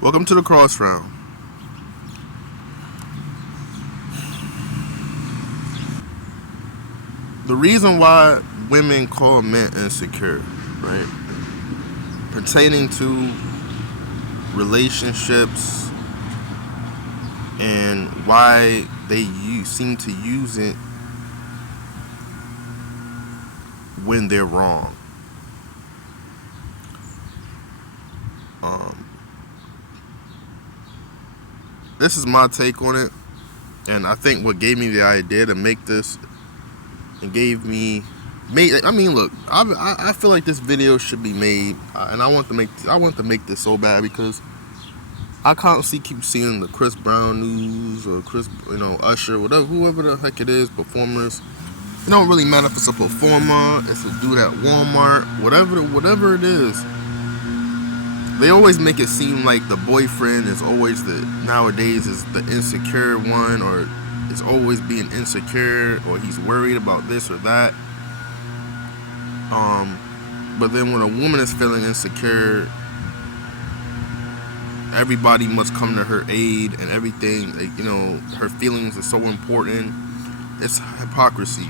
Welcome to the cross round. The reason why women call men insecure, right? Pertaining to relationships and why they seem to use it when they're wrong. Um, this is my take on it, and I think what gave me the idea to make this and I mean, look, I feel like this video should be made, and I want to make this so bad because I constantly keep seeing the Chris Brown news or Usher, whatever, whoever the heck it is, performers. It don't really matter if it's a performer, it's a dude at Walmart, whatever it is. They always make it seem like the boyfriend is always nowadays is the insecure one, or is always being insecure, or he's worried about this or that. But then when a woman is feeling insecure, everybody must come to her aid and everything. Her feelings are so important. It's hypocrisy.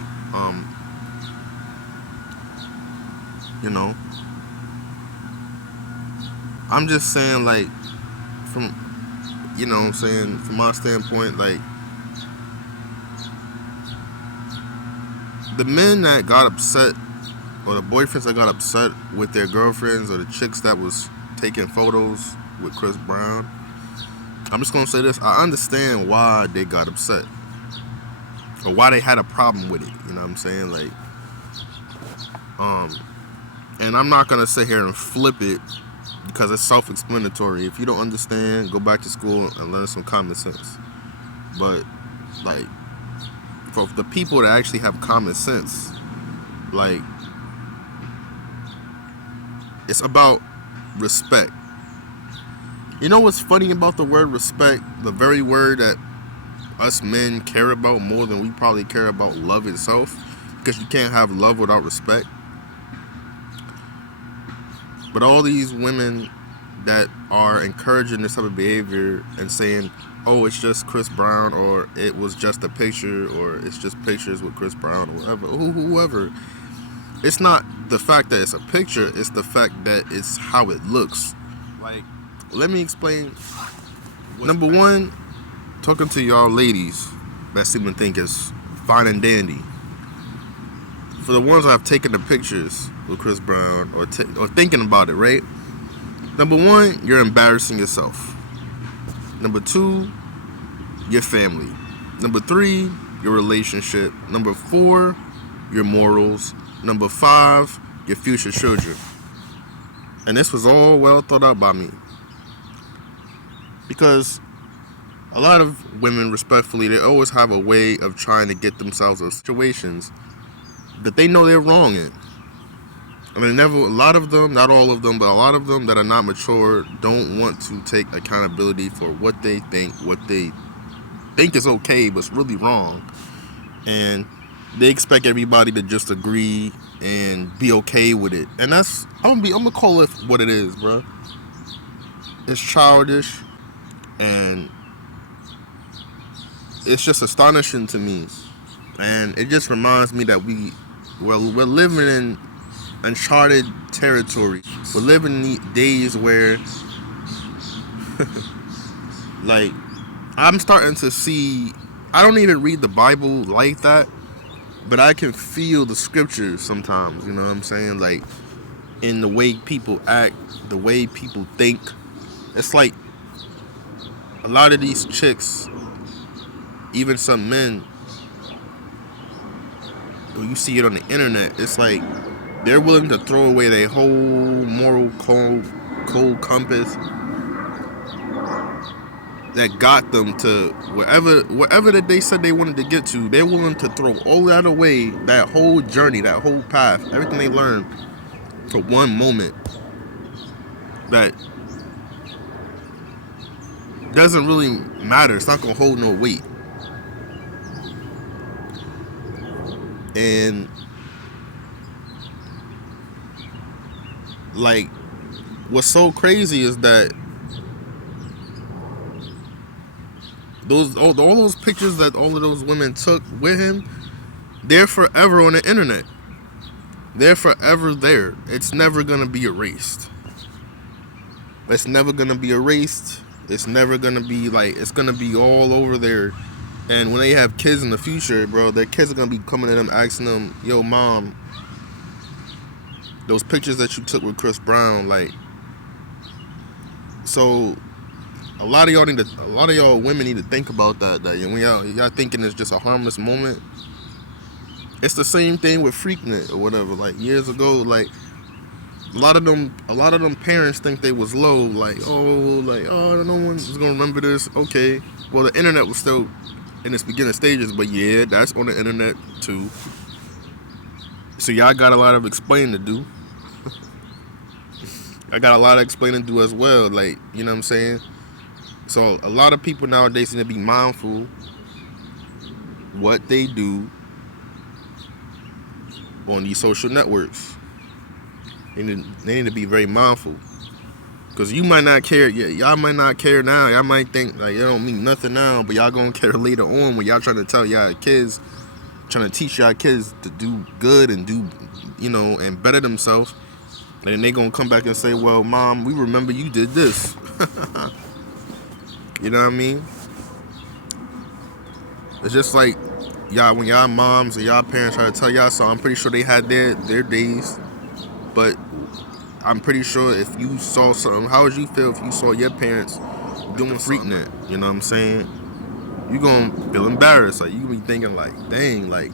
I'm just saying, like, from from my standpoint, like, the men that got upset, or the boyfriends that got upset with their girlfriends, or the chicks that was taking photos with Chris Brown, I'm just gonna say this: I understand why they got upset, or why they had a problem with it. You know what I'm saying? Like, and I'm not gonna sit here and flip it because it's self-explanatory. If you don't understand, go back to school and learn some common sense. But, like, for the people that actually have common sense, like, it's about respect. You know what's funny about the word respect? The very word that us men care about more than we probably care about love itself, because you can't have love without respect. But all these women that are encouraging this type of behavior and saying, oh, it's just Chris Brown, or it was just a picture, or it's just pictures with Chris Brown, or whoever. It's not the fact that it's a picture, it's the fact that it's how it looks. Like, let me explain. Number one, talking to y'all ladies that seem to think it's fine and dandy. For the ones that have taken the pictures with Chris Brown, or thinking about it, right? Number one, you're embarrassing yourself. Number two, your family. Number three, your relationship. Number four, your morals. Number five, your future children. And this was all well thought out by me. Because a lot of women, respectfully, they always have a way of trying to get themselves out of situations that they know they're wrong in. I mean, a lot of them, not all of them, but a lot of them that are not mature don't want to take accountability for what they think is okay, but it's really wrong. And they expect everybody to just agree and be okay with it. And I'm gonna call it what it is, bro. It's childish, and it's just astonishing to me. And it just reminds me that we're living in uncharted territory. We're living in days where like, I'm starting to see, I don't even read the Bible like that, but I can feel the scriptures sometimes, you know what I'm saying? Like, in the way people act, the way people think. It's like a lot of these chicks, even some men, when you see it on the internet, it's like they're willing to throw away their whole moral cold compass that got them to wherever that they said they wanted to get to. They're willing to throw all that away, that whole journey, that whole path, everything they learned, for one moment that doesn't really matter. It's not gonna hold no weight. And like, what's so crazy is that all those pictures that all of those women took with him, they're forever on the internet. They're forever there. It's never gonna be erased. It's never gonna be erased. It's never gonna be like, it's gonna be all over there. And when they have kids in the future, bro, their kids are gonna be coming to them asking them, "Yo, mom, those pictures that you took with Chris Brown, like." So, a lot of y'all women need to think about that. That when y'all thinking it's just a harmless moment, it's the same thing with Freaknet or whatever. Like years ago, like a lot of them parents think they was low. Like, oh, no one's gonna remember this. Okay, well, the internet was still in its beginning stages, but yeah, that's on the internet too. So y'all got a lot of explaining to do. I got a lot of explaining to do as well. Like, you know what I'm saying? So a lot of people nowadays need to be mindful what they do on these social networks. They need to be very mindful. Because you might not care. Yeah, y'all might not care now. Y'all might think like it don't mean nothing now, but y'all gonna care later on when y'all trying to tell y'all kids, trying to teach y'all kids to do good and do, and better themselves. And they gonna come back and say, "Well, mom, we remember you did this." You know what I mean? It's just like y'all, when y'all moms or y'all parents try to tell y'all something, I'm pretty sure they had their days, but I'm pretty sure if you saw something, how would you feel if you saw your parents doing Freaknet? You know what I'm saying? You gonna feel embarrassed. Like, you be thinking like, dang, like,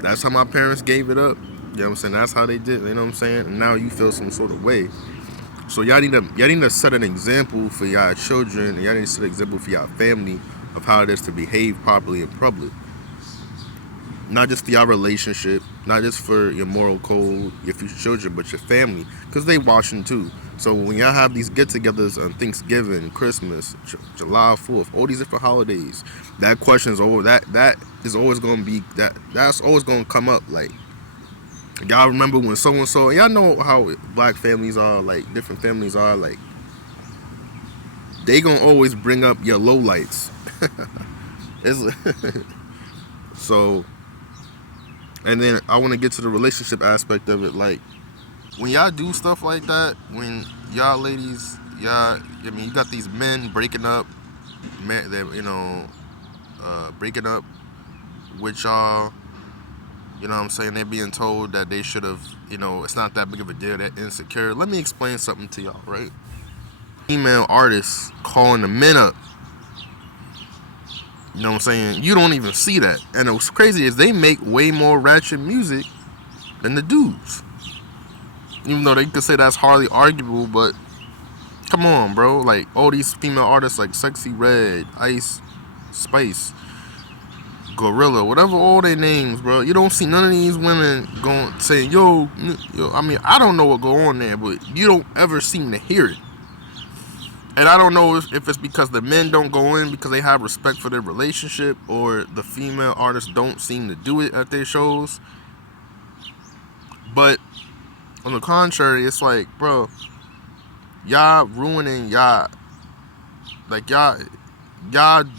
that's how my parents gave it up. You know what I'm saying? That's how they did. You know what I'm saying? And now you feel some sort of way. So y'all need to set an example for y'all children, and y'all need to set an example for y'all family of how it is to behave properly in public. Not just for your relationship, not just for your moral code, your future children, but your family, because they watching too. So when y'all have these get-togethers on Thanksgiving, Christmas, July 4th, all these different holidays, that question is always that is always gonna be that's always gonna come up. Like, y'all remember when so-and-so, y'all know how black families are, like different families are, like they gonna always bring up your lowlights. So. And then I want to get to the relationship aspect of it. Like, when y'all do stuff like that, when y'all ladies, you got these men breaking up, breaking up with y'all, you know what I'm saying? They're being told that they should have, it's not that big of a deal, they're insecure. Let me explain something to y'all, right? Female artists calling the men up. You know what I'm saying? You don't even see that. And what's crazy is they make way more ratchet music than the dudes. Even though they could say that's hardly arguable, but come on, bro. Like, all these female artists like Sexy Red, Ice Spice, Gorilla, whatever all their names, bro. You don't see none of these women going saying, yo, I mean, I don't know what go on there, but you don't ever seem to hear it. And I don't know if it's because the men don't go in because they have respect for their relationship, or the female artists don't seem to do it at their shows. But on the contrary, it's like, bro, y'all ruining y'all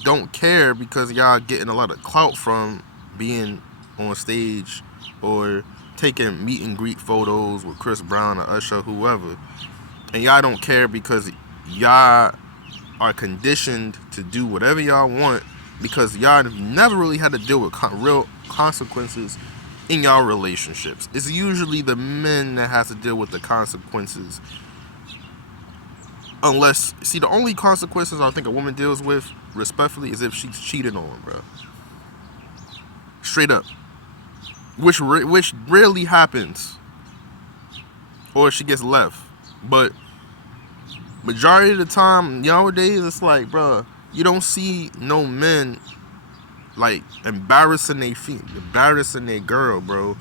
don't care because y'all getting a lot of clout from being on stage or taking meet and greet photos with Chris Brown or Usher, whoever. And y'all don't care because y'all are conditioned to do whatever y'all want because y'all have never really had to deal with real consequences in y'all relationships. It's usually the men that has to deal with the consequences. Unless, see, the only consequences I think a woman deals with, respectfully, is if she's cheated on, bro. Straight up. Which rarely happens. Or she gets left. But majority of the time nowadays, it's like, bro, you don't see no men like embarrassing their girl, bro.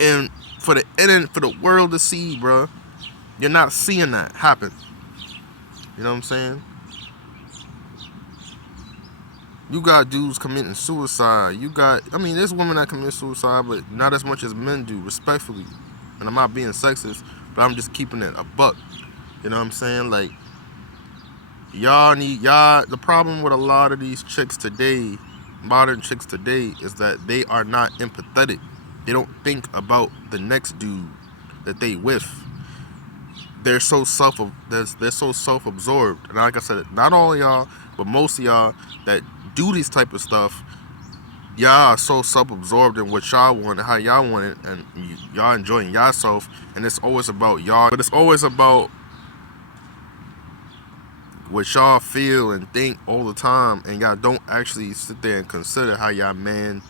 And for the world to see, bro, you're not seeing that happen. You know what I'm saying? You got dudes committing suicide. There's women that commit suicide, but not as much as men do, respectfully. And I'm not being sexist, but I'm just keeping it a buck. You know what I'm saying? Like, y'all. The problem with a lot of these chicks today, modern chicks today, is that they are not empathetic. They don't think about the next dude that they with. They're so self-absorbed. And like I said, not all of y'all, but most of y'all that do this type of stuff, y'all are so self-absorbed in what y'all want and how y'all want it, and y'all enjoying yourself, and it's always about y'all. But it's always about what y'all feel and think all the time, and y'all don't actually sit there and consider how y'all man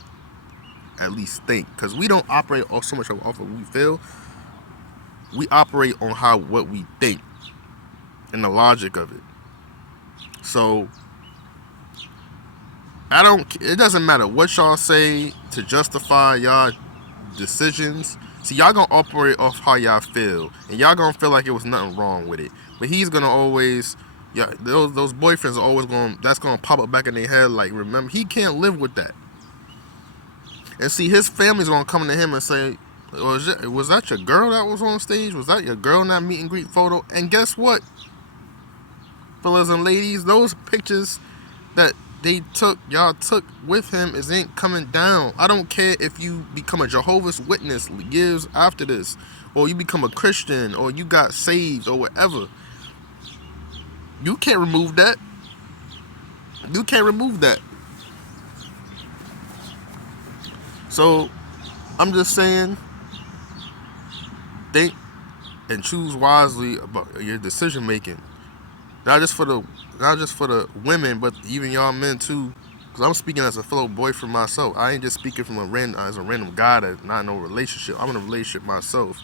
at least think. Because we don't operate so much off of what we feel. We operate on what we think and the logic of it. So it doesn't matter what y'all say to justify y'all decisions. See, y'all gonna operate off how y'all feel, and y'all gonna feel like it was nothing wrong with it. But he's gonna always, yeah, those boyfriends are always that's gonna pop up back in their head. Like, remember, he can't live with that. And see, his family's gonna come to him and say, was that your girl that was on stage? Was that your girl in that meet and greet photo? And guess what, fellas and ladies, those pictures that y'all took with him ain't coming down. I don't care if you become a Jehovah's Witness years after this, or you become a Christian, or you got saved, or whatever. You can't remove that. You can't remove that. So, I'm just saying, think and choose wisely about your decision making. Not just for the women, but even y'all men too. Because I'm speaking as a fellow boyfriend myself. I ain't just speaking from as a random guy that's not in no relationship. I'm in a relationship myself.